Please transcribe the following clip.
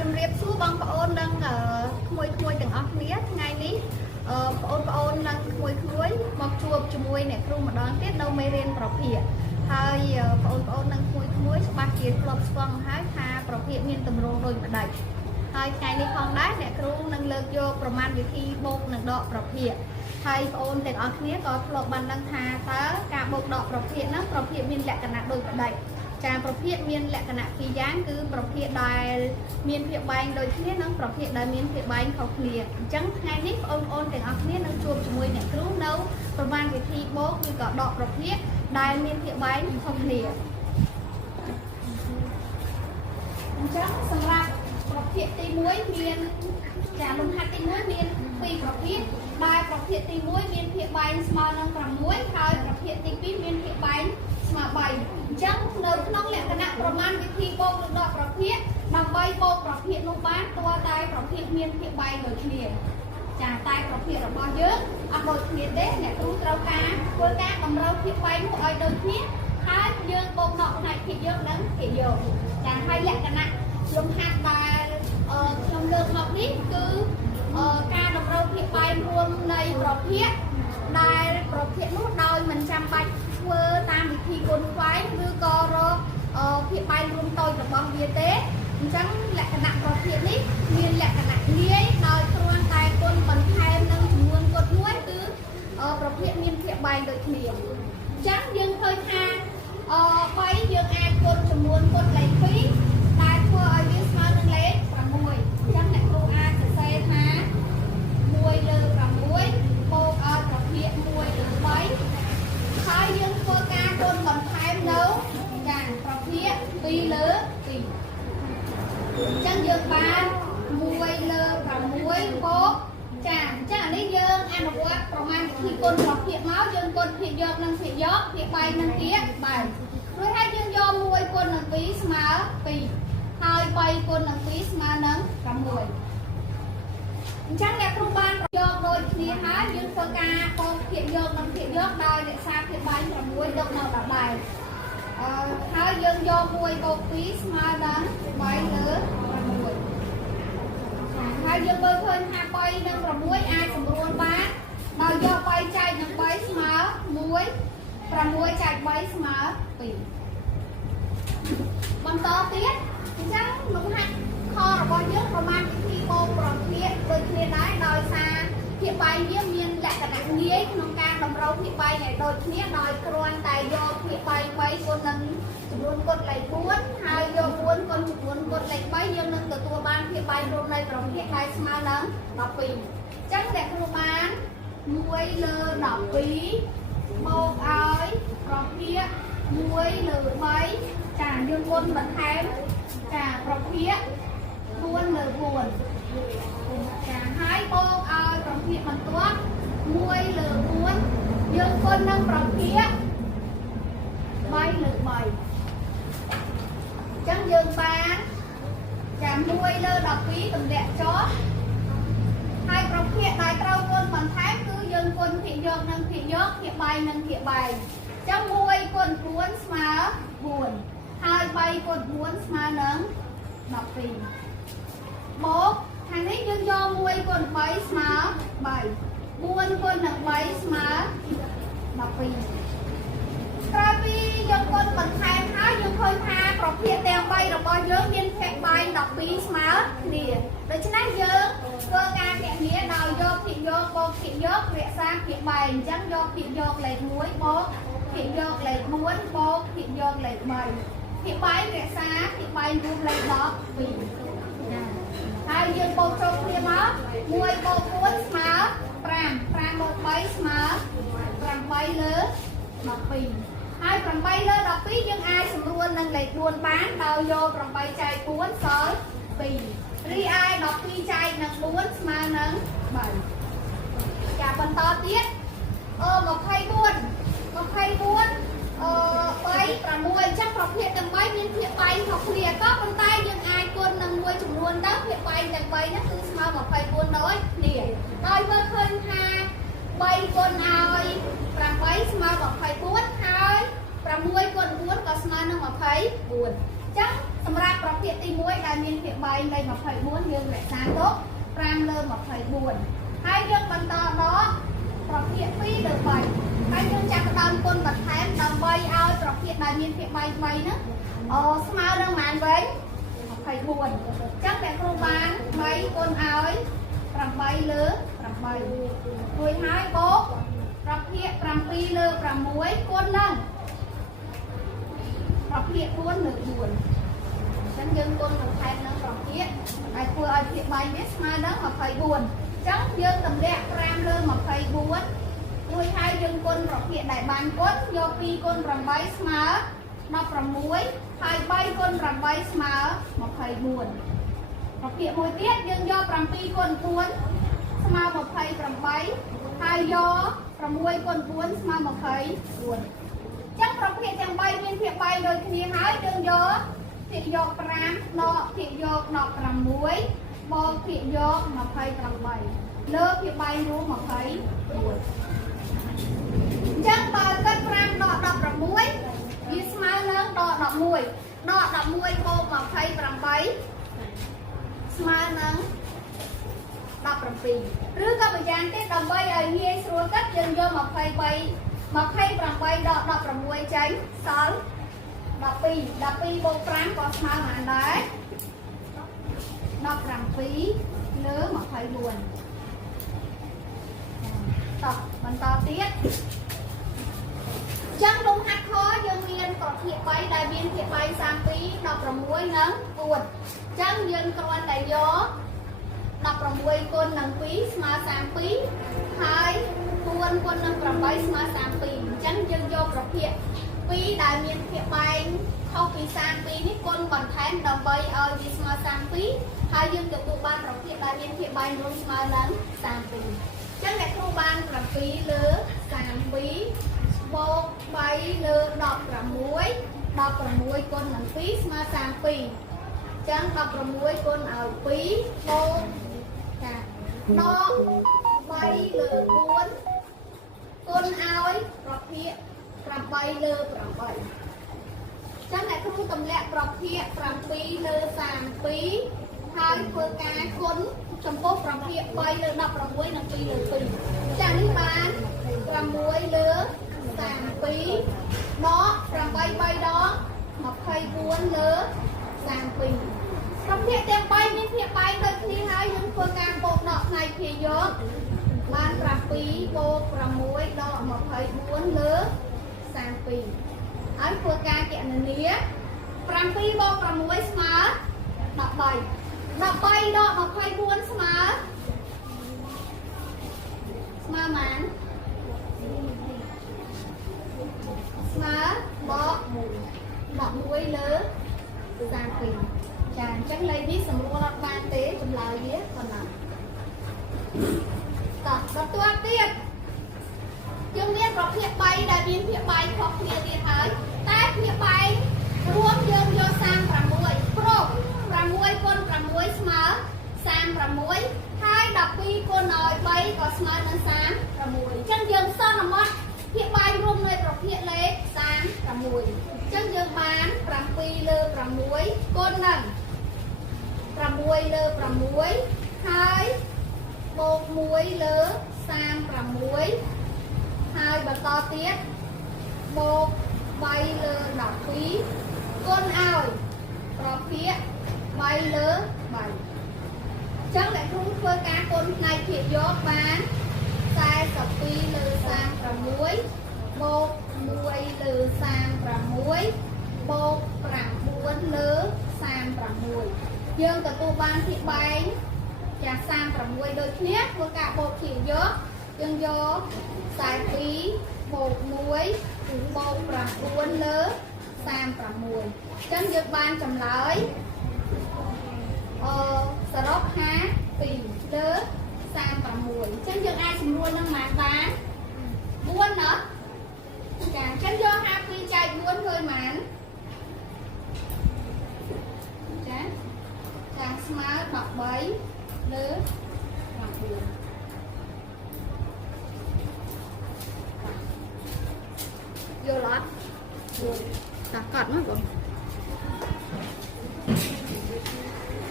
ជំរាបសួរបងប្អូននិងក្មួយទាំងអស់គ្នាថ្ងៃនេះបងប្អូននិងក្មួយមកជួបជាមួយអ្នកគ្រូម្ដងទៀតនៅមេរៀនប្រភេទហើយបងប្អូននិងក្មួយច្បាស់ជាធ្លាប់ស្គាល់ហើយថាប្រភេទមានទម្រង់ដូចម្ដេចហើយថ្ងៃនេះផងដែរអ្នកគ្រូនឹងលើកយកប្រមាណវិធីបូកនិងដកប្រភេទហើយបងប្អូនទាំងអស់គ្នាក៏ធ្លាប់បានដឹងថាតើការបូកដកប្រភេទហ្នឹងប្រភេទមានលក្ខណៈដូចម្ដេចចាប្រភេទមានលក្ខណៈពីរយ៉ាងគឺប្រភេទដែលមានភាពបែងដូចគ្នានិងប្រភេទដែលមានភាពបែងខុសគ្នាអញ្ចឹងថ្ងៃនេះបងប្អូនទាំងអស់គ្នានឹងជួបជាមួយអ្នកគ្រូនៅប្រមាណវិធីបូកឬក៏ដកប្រភេទដែលមានភាពបែងខុសគ្នាអញ្ចឹងសម្រាប់ប្រភេទទី1មានចាលំហាត់ទី1មាន2ប្រភេទដែលប្រភេទទី1មានភាពបែងស្មើនឹង6ហើយប្រភេទទី2មានភាពបែងស្មើ3អញ្ចឹងនៅក្នុងលក្ខណៈប្រមាណវិធីបូកឬដកប្រភេទដើម្បីបូកប្រភេទនោះបានតើតែប្រភេទមានភាពបែងដូចគ្នាចាតែប្រភេទរបស់យើងអត់ដូចគ្នាទេអ្នកគ្រូត្រូវការធ្វើការតម្រូវភាពបែងនោះឲ្យដូចគ្នាហើយយើងបូកដកផ្នែកភាគយកនិងភាគយកចាហើយលក្ខណៈលំហាត់ដែលខ្ញុំលើកមកនេះគឺការតម្រូវភាពបែងរួមនៃប្រភេទដែលប្រភេទនោះដោយមិនចាំបាច់ធ្វើតាមវិធីគុណខ្វែងឬក៏រកភាពបែងរួមតូចរបស់វាទេអញ្ចឹងលក្ខណៈប្រភេទនេះមានលក្ខណៈងាយដោយគ្រាន់តែគុណបន្ថែមនឹងចំនួនគុណមួយគឺប្រភេទមានភាពបែងដូចគ្នាអញ្ចឹងយើងឃើញថា3យើងអាចគុណចំនួនគុណលេខ2ដែលធ្វើឲ្យវាស្មើនឹងលេខ6អញ្ចឹងអ្នកគ្រូអាចសរសេរថា1លើ6បូកឲ្យប្រភេទ1លើ3ហើយយើងធ្វើការគុណបន្ថែមនៅចាប្រភេទ2លើ2អញ្ចឹងយើងបាន1លើ6បូកចាអញ្ចឹងអានេះយើងអនុវត្តប្រមាណវិធីគុណប្រភេទមកយើងគុណភាគយកនិងភាគយកភាគបែងនិងភាគបែងរួចហើយយើងយក1គុណនឹង2ស្មើ2ហើយ3គុណនឹង2ស្មើនឹង6អញ្ចឹងអ្នកគ្រូបានយកដូចគ្នាហើយយើងធ្វើការបូកភាគយកនិងភាគយកដោយរក្សាភាពបែង6ដឹកមកដល់ដែរហើយយើងយក1បូក2ស្មើនឹង3លើ6ហើយយើងមើលឃើញថា3និង6អាចសម្រួលបានដោយយក3ចែកនឹង3ស្មើ1 6ចែក3ស្មើ2បន្តទៀតអញ្ចឹងលំហាត់ខរបស់យើងប្រមាណវិធីបូកប្រភេទដូចគ្នាដែរដោយសារភាពបែងវាមានលក្ខណៈងាយក្នុងការតម្រូវភាពបែងឲ្យដូចគ្នាដោយគ្រាន់តែយកភាពបែង3គុណនឹងចំនួនគុណលេខ4ហើយយក4គុណចំនួនគុណលេខ3យើងនឹងទទួលបានភាពបែងរួមនៃប្រភេទដែលស្មើនឹង12អញ្ចឹងអ្នកគ្រូបាន1លើ12បូកឲ្យប្រភេទ1លើ3ចាយើងគុណបន្ថែមចាប្រភេទ4លើ4ចាហើយបូកឲ្យប្រភេទបន្ទាប់1លើ4យើងគុណនឹងប្រភេទ3លើ3អញ្ចឹងយើងបានចា1លើ12ទម្លាក់ចុះហើយប្រភេទដែលត្រូវគុណបន្ថែមគឺយើងគុណភាគយកនិងភាគយកភាគបែងនិងភាគបែងអញ្ចឹង1គុណ4ស្មើ4ហើយ3គុណ4ស្មើនឹង12បូកខាងនេះយើងយក1គុណ3ស្មើ3 4គុណនឹង3ស្មើ12ក្រោយពីយើងគុណបន្ថែមហើយយើងឃើញថាប្រភេទទាំង3របស់យើងមានភាគបែង12ស្មើគ្នាដូច្នេះយើងធ្វើការគណនាដោយយកភាគយកបូកភាគយករក្សាភាគបែងអញ្ចឹងយកភាគយកលេខ1បូកភាគយកលេខ4បូកភាគយកលេខ3ភាគបែងរក្សាភាគបែងរួមលេខ12ណាហើយយើងបូកចូលគ្នាមក1បូក4ស្មើ5 5បូក3ស្មើ8លើ12ហើយ8លើ12យើងអាចសម្រួលនឹងលេខ4បានដោយយក8ចែក4សល់2រីឯ12ចែកនឹង4ស្មើនឹង3ចាបន្តទៀត24 3 6អញ្ចឹងប្រភេទទាំង3មានភាគបែងខុសគ្នាក៏ប៉ុន្តែយើងអាចគុណនឹងមួយចំនួនទៅភាគបែងទាំង3ហ្នឹងគឺស្មើ24ដូចគ្នាដោយមើលឃើញថា3គុណឲ្យ8ស្មើ24ហើយ6គុណ4ក៏ស្មើនឹង24អញ្ចឹង សម្រាប់ប្រភេទទី1ដែលមានភាគ3នៃ24យើងរក្សាទុក5លើ24ហើយយើងបន្តដល់ប្រភេទ2លើ3ហើយយើងចាប់ផ្ដើមគុណបន្ថែមដើម្បីឲ្យប្រភេទដែលមានភាគ3ហ្នឹងស្មើនឹងប៉ុន្មានវិញ24អញ្ចឹងអ្នកគ្រូបាន3គុណឲ្យ8លើ8រួចហើយបូកប្រភេទ7លើ6គុណនឹងប្រភេទ4លើ4អញ្ចឹងយើងគុណបន្ថែមនឹងប្រភេទហើយធ្វើឲ្យភាគ3វាស្មើនឹង24អញ្ចឹងយើងទម្លាក់5លើ24រួចហើយយើងគុណប្រភេទដែលបានគុណយក2គុណ8ស្មើ16ហើយ3គុណ8ស្មើ24ប្រភេទមួយទៀតយើងយក7គុណ4ស្មើ28ហើយយក6គុណ4ស្មើ24អញ្ចឹងប្រភេទទាំង3មានភាគ3ដូចគ្នាហើយយើងយកភាគយក5ដកភាគយក16បូកភាគយក28លើភាគ3រួម24អញ្ចឹងបើគិត5ដក16វាស្មើនឹងដក11ដក11បូក28ស្មើនឹង17ឬក៏ម្យ៉ាងទៀតដើម្បីឲ្យងាយស្រួលគិតយើងយក28ដក16ចេញសល់12បូក5ក៏ស្មើបានដែរ17លើ24តោះបន្តទៀតចឹងលំហាត់ខយើងមានប្រភេទ3ដែលមានភាគ3 32 16និង4ចឹងយើងគ្រាន់តែយក16គុណនឹង2ស្មើ32ហើយ4គុណនឹង8ស្មើ32អញ្ចឹងយើងយកប្រភេទ2ដែលមានភាគបែងខុសពី32នេះគុណបន្ថែមដើម្បីឲ្យវាស្មើ32ហើយយើងទទួលបានប្រភេទដែលមានភាគបែងរួមស្មើនឹង32អញ្ចឹងអ្នកគ្រូបាន7លើ32បូក3លើ16គុណនឹង2ស្មើ32អញ្ចឹង16គុណឲ្យ2បូកចាដក3លើ4គុណឲ្យប្រភេទ8លើ8ចឹងអ្នកគ្រូទម្លាក់ប្រភេទ7លើ32ហើយធ្វើការគុណចំពោះប្រភេទ3លើ16និង2លើ2ចានេះបាន6លើ32ដក8 3ដង24លើ32ប្រភេទទាំង3មានភាគបែងដូចគ្នាហើយយើងធ្វើការបូកដកផ្នែកភាគយកបាន7បូក6ដក24លើ32ហើយធ្វើការគណនា7បូក6ស្មើ13 13ដក24ស្មើប៉ុន្មានស្មើបក11លើ32ចាអញ្ចឹងលេខនេះសម្រួលអត់បានទេចម្លើយវាប៉ុណ្ណាតោះបន្តទៀតយើងមានប្រភេទ3ដែលមានភាគបែងខុសគ្នាទៀតហើយតែភាគបែងរួមយើងយក36ព្រោះ6គុណ6ស្មើ36ហើយ12គុណឲ្យ3ក៏ស្មើនឹង36អញ្ចឹងយើងសន្មត់ភាគបែងរួមនៃប្រភេទលេខ36អញ្ចឹងយើងបាន7លើ6គុណនឹង6លើ6ហើយបូក1លើ36ហើយបន្តទៀតបូក3លើ12គុណឲ្យប្រភេទ3លើ3អញ្ចឹងអ្នកគ្រូធ្វើការគុណផ្នែកភាគយកបាន42លើ36បូក1លើ36បូក9លើ36យើងទទួលបានភាគបែងចា36ដូចគ្នាធ្វើការបូកភាគយកយើងយក42បូក1បូក9លើ36អញ្ចឹងយើងបានចម្លើយសរុប52លើ36អញ្ចឹងយើងអាចសម្រួលនឹងបាន4ណាចាអញ្ចឹងយក52ចែក4ឃើញបានចាចាស្មើ13លើ9យល់អត់តាកត់មកបង